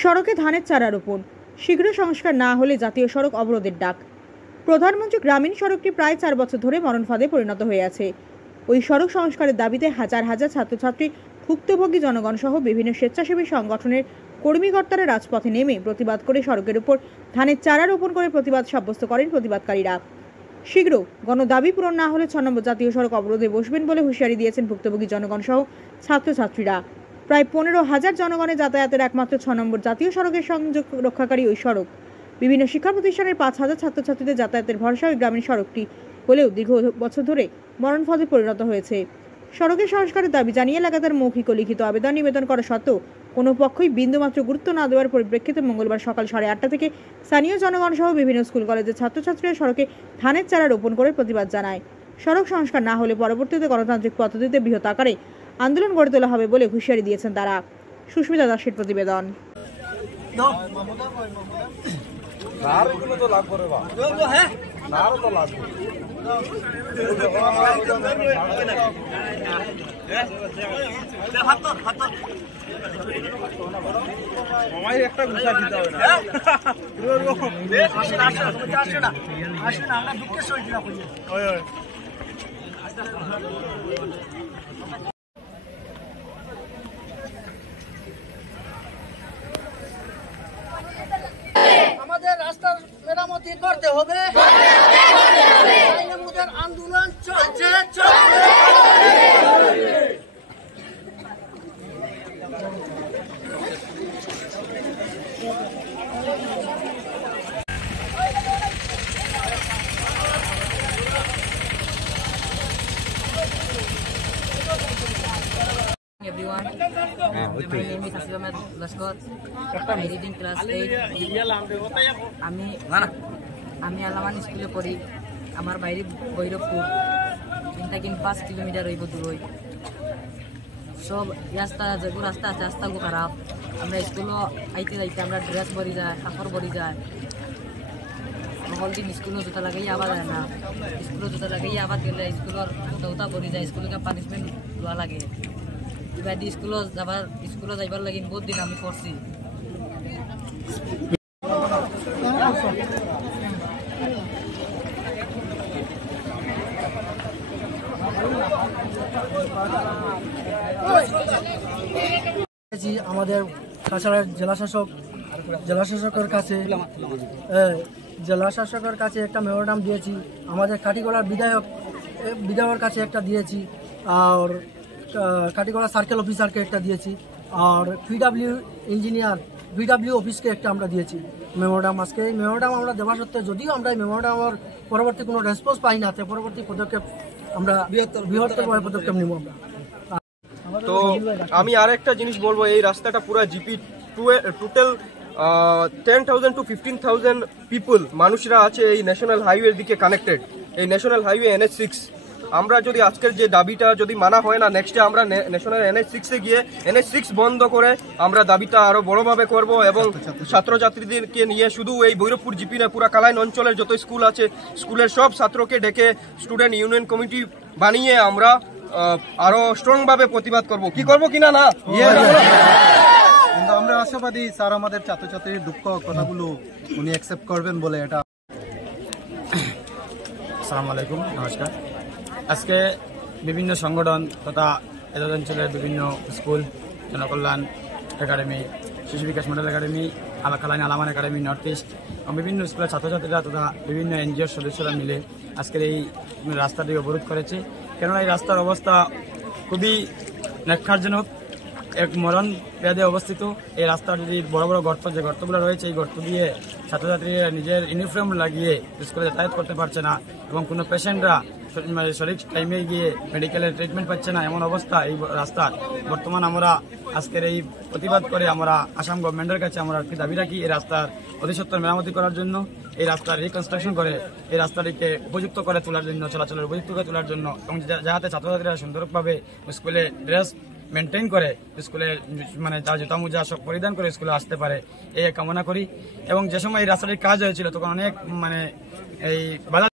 সড়কে ধানের চারা রোপণ, শীঘ্র সংস্কার না হলে জাতীয় সড়ক অবরোধের ডাক। প্রধানমন্ত্রী গ্রামীণ সড়কটি প্রায় 4 বছর ধরে মরণ ফাঁদে পরিণত হয়ে আছে। ওই সড়ক সংস্কারের দাবিতে হাজার হাজার ছাত্রছাত্রী, ভুক্তভোগী জনগণ সহ বিভিন্ন স্বেচ্ছাসেবী সংগঠনের কর্মীকর্তারা রাজপথে নেমে প্রতিবাদ করে সড়কের উপর ধানের চারা রোপণ করে প্রতিবাদ সাব্যস্ত করেন প্রতিবাদকারীরা। শীঘ্র গণদাবি পূরণ না হলে 6 নম্বর জাতীয় সড়ক অবরোধে বসবেন বলে হুঁশিয়ারি দিয়েছেন ভুক্তভোগী জনগণ সহ ছাত্রছাত্রীরা। প্রায় 15,000 জনগণের যাতায়াতের একমাত্র 6 নম্বর জাতীয় সড়কের সংযোগ রক্ষাকারী ওই সড়ক। বিভিন্ন শিক্ষা প্রতিষ্ঠানের 5,000 ছাত্রছাত্রীদের যাতায়াতের ভরসা ওই গ্রামীণ সড়কটি হলেও দীর্ঘ বছর ধরে মরণ ফাঁদে পরিণত হয়েছে। সড়কের সংস্কারের দাবি জানিয়ে লাগাতার মৌখিক ও লিখিত আবেদন নিবেদন করা সত্ত্বেও কোনো পক্ষই বিন্দুমাত্র গুরুত্ব না দেওয়ার পরিপ্রেক্ষিতে মঙ্গলবার সকাল 8:30 থেকে স্থানীয় জনগণ সহ বিভিন্ন স্কুল কলেজের ছাত্রছাত্রীরা সড়কে ধানের চারা রোপণ করে প্রতিবাদ জানায়। সড়ক সংস্কার না হলে পরবর্তীতে গণতান্ত্রিক পদ্ধতিতে বৃহৎ আকারে আন্দোলন গড়ে তোলা হবে বলে হুঁশিয়ারি দিয়েছেন তারা। সুস্মিতা দাসের প্রতিবেদন। আমাদের রাস্তার মেরামতি করতে হবে, আমাদের আন্দোলন চলছে। Everyone, my name is Asif Ahmed Laskot. I read in class 8. আমি আলামান স্কুলে পড়ি। আমার বাইরে ভৈরবপুর, কিন্তু 5 কিলোমিটার হইব দূর হই। সব রাস্তা যেগু রাস্তা আছে রাস্তাগুলো খারাপ। আমরা স্কুলও আইতে যাইতে আমরা ড্রেস ভরি যায়, কাপড় ভরি যায়। সকল দিন স্কুলও জুতা লাগাই আবার যায় না। স্কুলও জুতা লাগাই আবার গেলে স্কুলের জুতা ভরি যায়, স্কুলকে পানিশমেন্ট দেওয়া লাগে। এবার স্কুলে যাইবার লাগি বহুত দিন আমি পড়ছি। আমাদের কাছাড়ের জেলা শাসকের কাছে একটা মেমোরান্ডাম দিয়েছি। আমাদের কাটিগড়ার বিধায়কের কাছে একটা দিয়েছি, আর কাটিগড়া সার্কেল অফিসারকে একটা দিয়েছি, আর ভিডব্লিউ অফিসকে একটা আমরা দিয়েছি মেমোরান্ডাম। আজকে এই মেমোরান্ডাম আমরা দেওয়া সত্ত্বেও যদিও আমরা এই মেমোরান্ডামের পরবর্তী কোনো রেসপন্স পাই না, তো পরবর্তী পদক্ষেপ আমরা বৃহত্তরভাবে পদক্ষেপ নিব আমরা। তো আমি আর একটা জিনিস বলবো, এই রাস্তাটা পুরো জিপি টোটাল 10,000 to 15,000 পিপল মানুষরা আছে এই ন্যাশনাল হাইওয়ের দিকে কানেক্টেড। এই ন্যাশনাল হাইওয়ে NH6, আমরা যদি আজকের যে দাবিটা যদি মানা হয় না, নেক্সটে আমরা ন্যাশনাল NH6-এ গিয়ে NH6 বন্ধ করে আমরা দাবিটা আরো বড়ভাবে করব এবং ছাত্রছাত্রীদেরকে নিয়ে শুধু এই ভৈরবপুর জিপি না, পুরা কালাইন অঞ্চলের যত স্কুল আছে স্কুলের সব ছাত্রকে ডেকে স্টুডেন্ট ইউনিয়ন কমিটি বানিয়ে আমরা আরো স্ট্রং ভাবে প্রতিবাদ করব। কি করব কিনা না, কিন্তু আমরা আশাবাদী স্যার আমাদের ছাত্রছাত্রীর দুঃখ কথাগুলো উনি অ্যাকসেপ্ট করবেন বলে এটা। আসসালামু আলাইকুম, নমস্কার। আজকে বিভিন্ন সংগঠন তথা এদের অঞ্চলের বিভিন্ন স্কুল, জনকল্যাণ একাডেমি, শিশু বিকাশ মডেল একাডেমি, কালাইন আলামান একাডেমি, নর্থ ইস্ট এবং বিভিন্ন স্কুলের ছাত্রছাত্রীরা তথা বিভিন্ন NGOর সদস্যরা মিলে আজকের এই রাস্তাটি অবরোধ করেছে। কেননা এই রাস্তার অবস্থা খুবই ন্যাক্কারজনক, এক মরণ পেয়াদে অবস্থিত। এই রাস্তার যদি বড় বড় গর্ত, যে গর্তগুলো রয়েছে, এই গর্ত দিয়ে ছাত্রছাত্রীরা নিজের ইউনিফর্ম লাগিয়ে স্কুলে যাতায়াত করতে পারছে না এবং কোনো পেশেন্টরা সঠিক টাইমে গিয়ে মেডিকেলের ট্রিটমেন্ট পাচ্ছে না, এমন অবস্থা এই রাস্তার। বর্তমান আমরা আজকের এই প্রতিবাদ করে আমরা আসাম গভর্নমেন্টের কাছে আমরা একটি দাবি রাখি, এই রাস্তার অধিসত্বর মেরামতি করার জন্য, এই রাস্তার রিকনস্ট্রাকশন করে এই রাস্তাটিকে উপযুক্ত করে তোলার জন্য, চলাচলের উপযুক্ত করে তোলার জন্য, এবং যাতে ছাত্রছাত্রীরা সুন্দরভাবে স্কুলে ড্রেস মেনটেন করে স্কুলে তার জুতা মোজা সব পরিধান করে স্কুলে আসতে পারে, এই কামনা করি। এবং যে সময় এই রাস্তাটির কাজ হয়েছিল তখন অনেক এই বাধা